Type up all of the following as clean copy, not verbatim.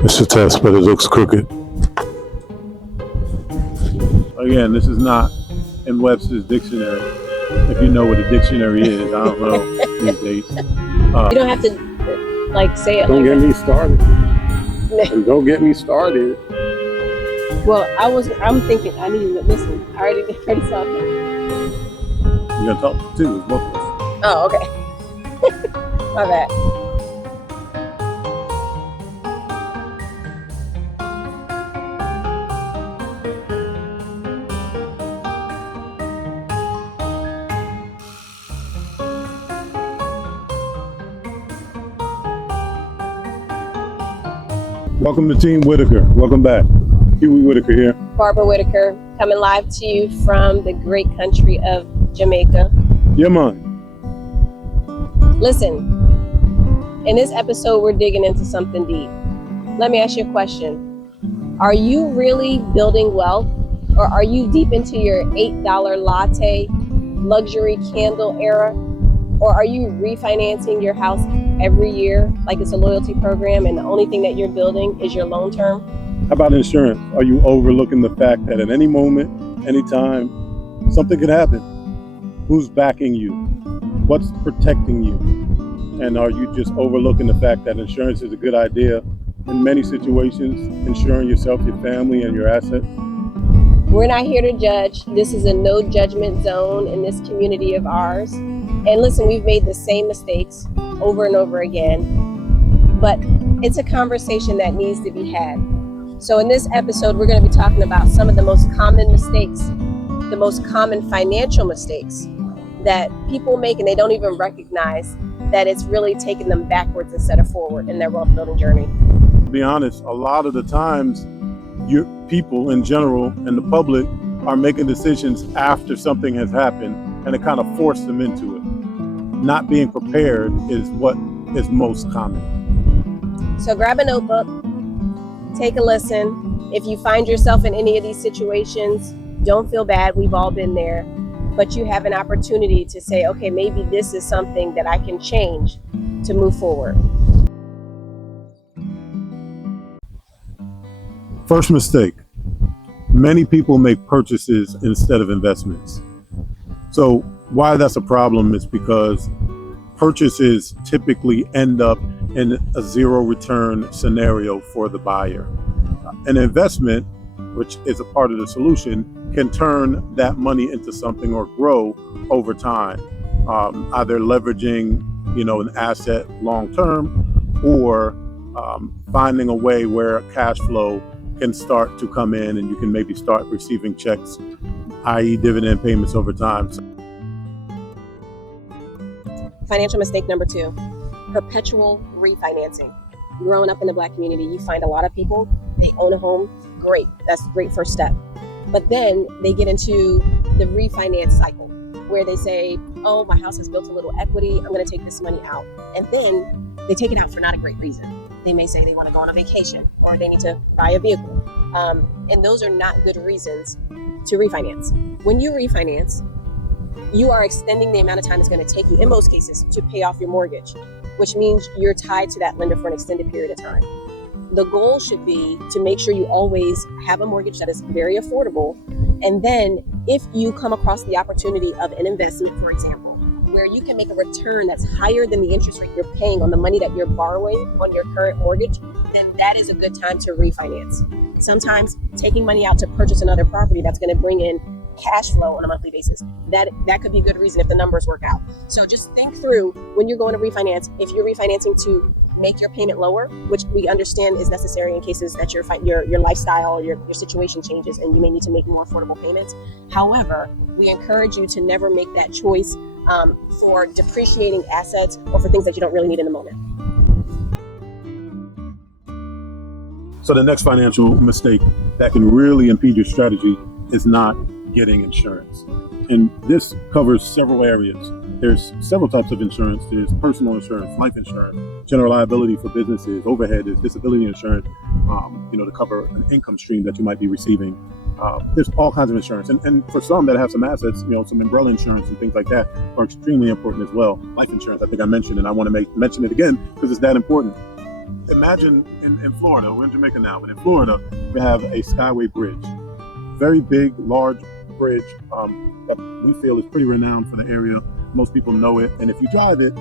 It's a test, but it looks crooked. Again, this is not in Webster's dictionary. If you know what a dictionary is, I don't know these days. You don't have to say it. Don't get me started. And don't get me started. Well, I'm thinking I need to listen. I already saw him. You're gonna talk too, it's both of us. Oh, okay. My bad. Welcome to Team Whittaker. Welcome back. Huey Whittaker here. Barbara Whittaker, coming live to you from the great country of Jamaica. YahMon. Listen, in this episode, we're digging into something deep. Let me ask you a question. Are you really building wealth, or are you deep into your $8 latte luxury candle era? Or are you refinancing your house every year like it's a loyalty program and the only thing that you're building is your loan term? How about insurance? Are you overlooking the fact that at any moment, anytime, something could happen? Who's backing you? What's protecting you? And are you just overlooking the fact that insurance is a good idea in many situations, insuring yourself, your family, and your assets? We're not here to judge. This is a no judgment zone in this community of ours. And listen, we've made the same mistakes over and over again, but it's a conversation that needs to be had. So in this episode, we're going to be talking about some of the most common mistakes, the most common financial mistakes that people make, and they don't even recognize that it's really taking them backwards instead of forward in their wealth building journey. To be honest, a lot of the times, people in general and the public are making decisions after something has happened, and it kind of forced them into it. Not being prepared is what is most common. So grab a notebook, take a listen. If you find yourself in any of these situations, don't feel bad. We've all been there. But you have an opportunity to say, okay, maybe this is something that I can change to move forward. First mistake. Many people make purchases instead of investments. So why that's a problem is because purchases typically end up in a zero return scenario for the buyer. An investment, which is a part of the solution, can turn that money into something or grow over time, either leveraging, an asset long term, or finding a way where cash flow can start to come in and you can maybe start receiving checks, i.e. dividend payments over time. Financial mistake number 2, perpetual refinancing. Growing up in the Black community, you find a lot of people, they own a home, great, that's a great first step. But then they get into the refinance cycle where they say, oh, my house has built a little equity, I'm gonna take this money out. And then they take it out for not a great reason. They may say they wanna go on a vacation or they need to buy a vehicle. And those are not good reasons to refinance. When you refinance, you are extending the amount of time it's going to take you, in most cases, to pay off your mortgage, which means you're tied to that lender for an extended period of time. The goal should be to make sure you always have a mortgage that is very affordable. And then if you come across the opportunity of an investment, for example, where you can make a return that's higher than the interest rate you're paying on the money that you're borrowing on your current mortgage, then that is a good time to refinance. Sometimes taking money out to purchase another property that's going to bring in cash flow on a monthly basis, that could be a good reason if the numbers work out. So just think through when you're going to refinance, if you're refinancing to make your payment lower, which we understand is necessary in cases that your lifestyle, your situation changes and you may need to make more affordable payments. However, we encourage you to never make that choice for depreciating assets or for things that you don't really need in the moment. So the next financial mistake that can really impede your strategy is not getting insurance. And this covers several areas. There's several types of insurance. There's personal insurance, life insurance, general liability for businesses, overhead, there's disability insurance, to cover an income stream that you might be receiving. There's all kinds of insurance. And for some that have some assets, some umbrella insurance and things like that are extremely important as well. Life insurance, I think I mentioned, and I want to mention it again because it's that important. imagine in Florida, we're in Jamaica now, but in Florida, we have a Skyway bridge. Very big, large bridge that we feel is pretty renowned for the area. Most people know it. And if you drive it,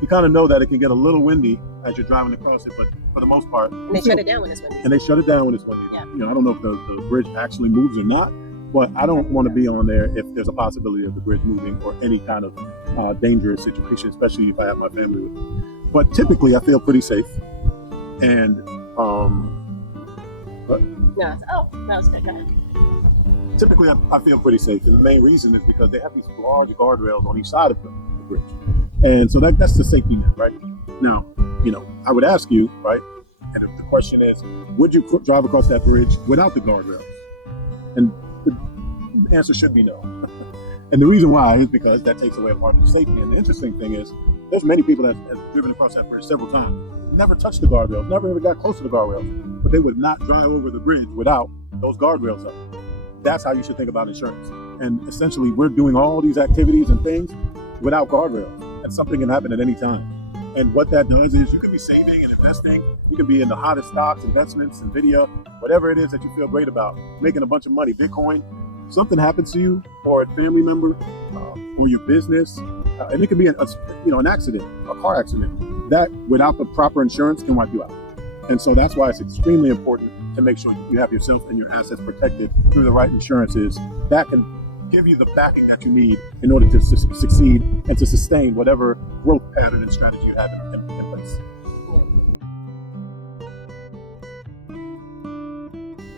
you kind of know that it can get a little windy as you're driving across it, but for the most part. And they shut it down when it's windy. And they shut it down when it's windy. Yeah. I don't know if the bridge actually moves or not, but I don't want to be on there if there's a possibility of the bridge moving or any kind of dangerous situation, especially if I have my family with me. But typically, I feel pretty safe. And typically, I feel pretty safe, and the main reason is because they have these large guardrails on each side of the bridge, and so that's the safety net, right? Now, I would ask you, right, and if the question is, would you drive across that bridge without the guardrails? And the answer should be no. And the reason why is because that takes away a part of the safety. And the interesting thing is, there's many people that have driven across that bridge several times, never touched the guardrails, never even got close to the guardrails, but they would not drive over the bridge without those guardrails up. That's how you should think about insurance. And essentially, we're doing all these activities and things without guardrails, and something can happen at any time. And what that does is you can be saving and investing. You can be in the hottest stocks, investments, NVIDIA, whatever it is that you feel great about, making a bunch of money, Bitcoin. Something happens to you or a family member or your business, and it could be an accident, a car accident, that without the proper insurance can wipe you out. And so that's why it's extremely important to make sure you have yourself and your assets protected through the right insurances that can give you the backing that you need in order to succeed and to sustain whatever growth pattern and strategy you have in place.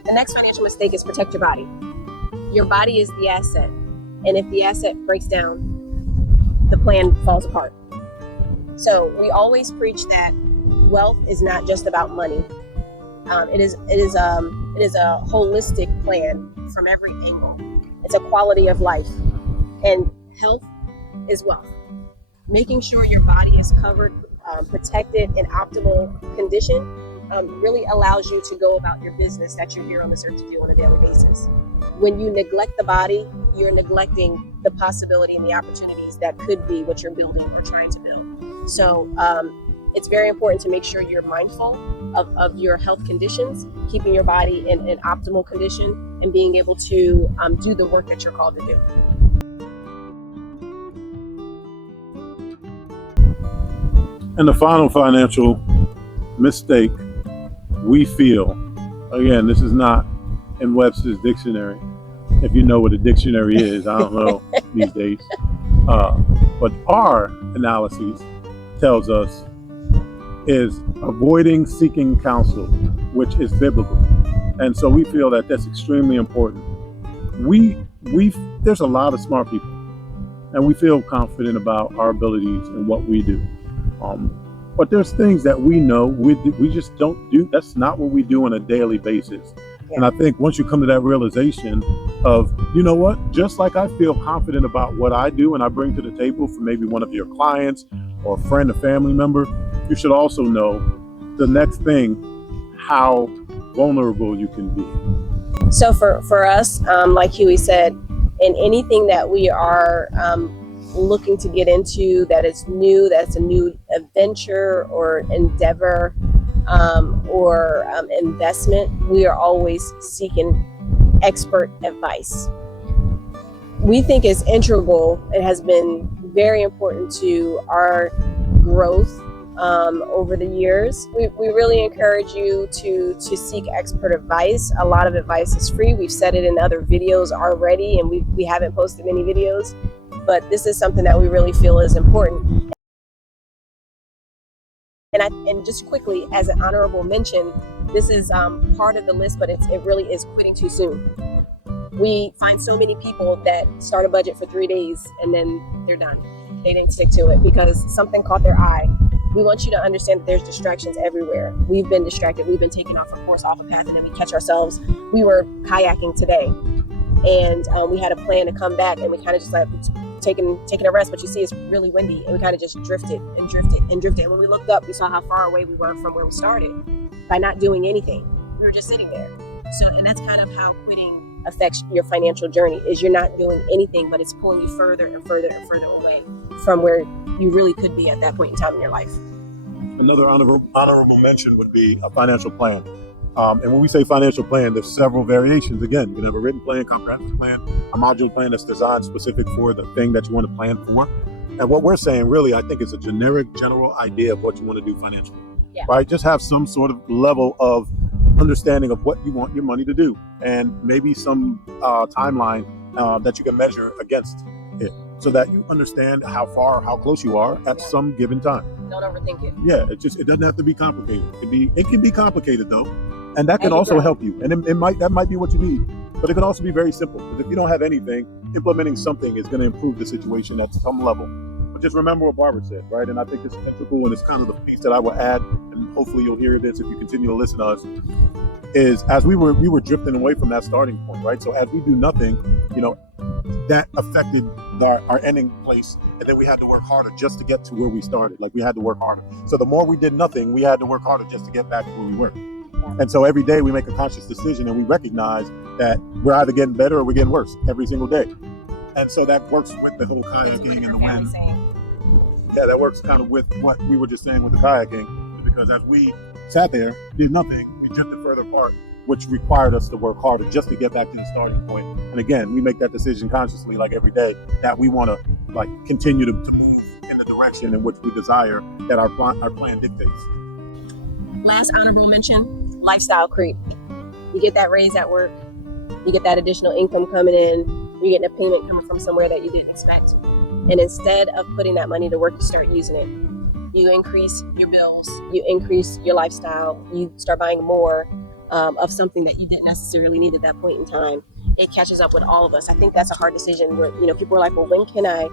The next financial mistake is protect your body. Your body is the asset, and if the asset breaks down, the plan falls apart. So we always preach that wealth is not just about money. It is a holistic plan from every angle. It's a quality of life, and health is wealth. Making sure your body is covered, protected, in optimal condition really allows you to go about your business that you're here on this earth to do on a daily basis. When you neglect the body, you're neglecting the possibility and the opportunities that could be what you're building or trying to build. So it's very important to make sure you're mindful of your health conditions, keeping your body in optimal condition, and being able to do the work that you're called to do. And the final financial mistake we feel, again, this is not in Webster's dictionary. If you know what a dictionary is, I don't know these days. But our analysis tells us is avoiding seeking counsel, which is biblical. And so we feel that that's extremely important. There's a lot of smart people, and we feel confident about our abilities and what we do. But there's things that we know we just don't do. That's not what we do on a daily basis. Yeah. And I think once you come to that realization of, you know what, just like I feel confident about what I do and I bring to the table for maybe one of your clients or a friend, a family member, you should also know the next thing, how vulnerable you can be. So for us, like Huey said, in anything that we are looking to get into that is new, that's a new adventure or endeavor or investment, we are always seeking expert advice. We think it's integral. It has been very important to our growth over the years. We really encourage you to seek expert advice. A lot of advice is free. We've said it in other videos already, and we haven't posted many videos, but this is something that we really feel is important. And just quickly, as an honorable mention, this is part of the list, but it really is quitting too soon. We find so many people that start a budget for 3 days and then they're done. They didn't stick to it because something caught their eye. We want you to understand that there's distractions everywhere. We've been distracted. We've been taken off a course, off a path, and then we catch ourselves. We were kayaking today, and we had a plan to come back, and we kind of just like taking a rest, but you see it's really windy, and we kind of just drifted. And when we looked up, we saw how far away we were from where we started by not doing anything. We were just sitting there. So, and that's kind of how quitting affects your financial journey, is you're not doing anything, but it's pulling you further and further and further away from where you really could be at that point in time in your life. Another honorable mention would be a financial plan. And when we say financial plan, there's several variations. Again, you can have a written plan, comprehensive plan, a modular plan that's designed specific for the thing that you want to plan for. And what we're saying really, I think, is a general idea of what you want to do financially. Yeah. Right? Just have some sort of level of understanding of what you want your money to do, and maybe some timeline that you can measure against it, so that you understand how far or how close you are at some given time. Don't overthink it. Yeah, it doesn't have to be complicated. It can be complicated though, and that can And you also grow. help you. And that might be what you need, but it can also be very simple. Because if you don't have anything, implementing something is going to improve the situation at some level. But just remember what Barbara said, right? And I think it's integral, and it's kind of the piece that I will add, and hopefully you'll hear this if you continue to listen to us. Is as we were drifting away from that starting point, right? So as we do nothing, that affected our ending place, and then we had to work harder just to get to where we started. Like, we had to work harder. So the more we did nothing, we had to work harder just to get back to where we were. Yeah. And so every day we make a conscious decision, and we recognize that we're either getting better or we're getting worse every single day. And so that works with the whole kayaking and the wind. Yeah, that works kind of with what we were just saying with the kayaking, because as we sat there, did nothing, we drifted further apart, which required us to work harder just to get back to the starting point. And again, we make that decision consciously, like every day, that we want to continue to move in the direction in which we desire that our plan dictates. Last honorable mention, lifestyle creep. You get that raise at work, you get that additional income coming in, you're getting a payment coming from somewhere that you didn't expect. And instead of putting that money to work, you start using it. You increase your bills, you increase your lifestyle, you start buying more of something that you didn't necessarily need at that point in time. It catches up with all of us. I think that's a hard decision where, people are like, well, when can I,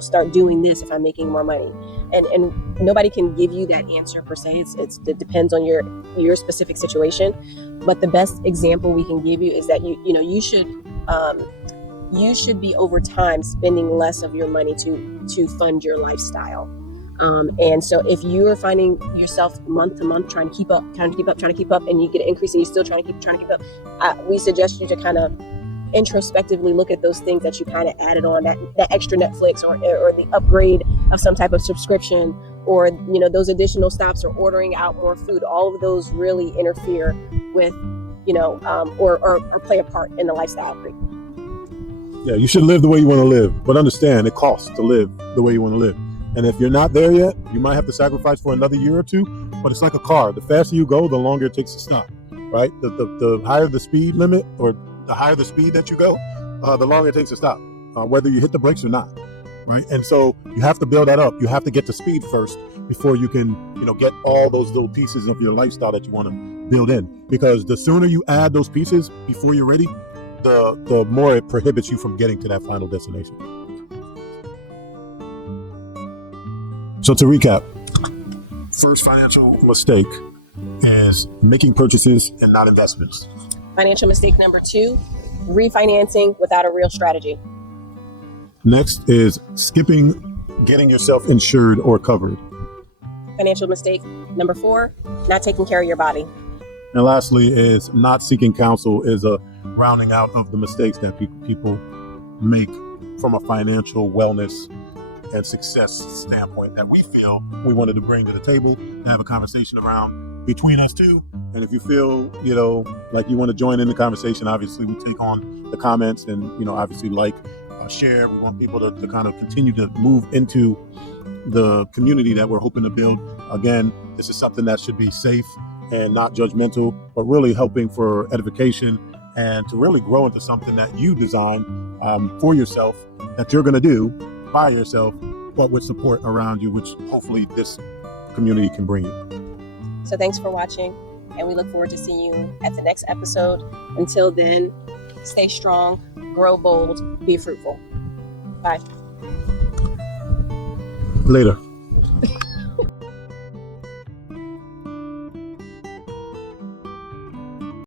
start doing this if I'm making more money? And nobody can give you that answer per se. It depends on your specific situation. But the best example we can give you is that you should be over time spending less of your money to fund your lifestyle. And so if you are finding yourself month to month trying to keep up, and you get an increase and you're still trying to keep up, we suggest you to kind of introspectively look at those things that you kind of added on, that extra Netflix or the upgrade of some type of subscription, or those additional stops, or ordering out more food. All of those really interfere with or play a part in the lifestyle creep. Yeah, you should live the way you want to live, but understand it costs to live the way you want to live. And if you're not there yet, you might have to sacrifice for another year or two, but it's like a car. The faster you go, the longer it takes to stop, right? The higher the speed limit, or the higher the speed that you go, the longer it takes to stop, whether you hit the brakes or not, right? And so you have to build that up. You have to get to speed first before you can, get all those little pieces of your lifestyle that you want to build in. Because the sooner you add those pieces before you're ready, the more it prohibits you from getting to that final destination. So to recap, first financial mistake is making purchases and not investments. Financial mistake number 2, refinancing without a real strategy. Next is skipping getting yourself insured or covered. Financial mistake number 4, not taking care of your body. And lastly is not seeking counsel, is a rounding out of the mistakes that people make from a financial wellness and success standpoint that we feel we wanted to bring to the table, to have a conversation around between us two. And if you feel, like you want to join in the conversation, obviously we take on the comments and, obviously share. We want people to kind of continue to move into the community that we're hoping to build. Again, this is something that should be safe and not judgmental, but really helping for edification and to really grow into something that you design for yourself, that you're going to do by yourself, but with support around you, which hopefully this community can bring you. So thanks for watching, and we look forward to seeing you at the next episode. Until then, stay strong, grow bold, be fruitful. Bye. Later.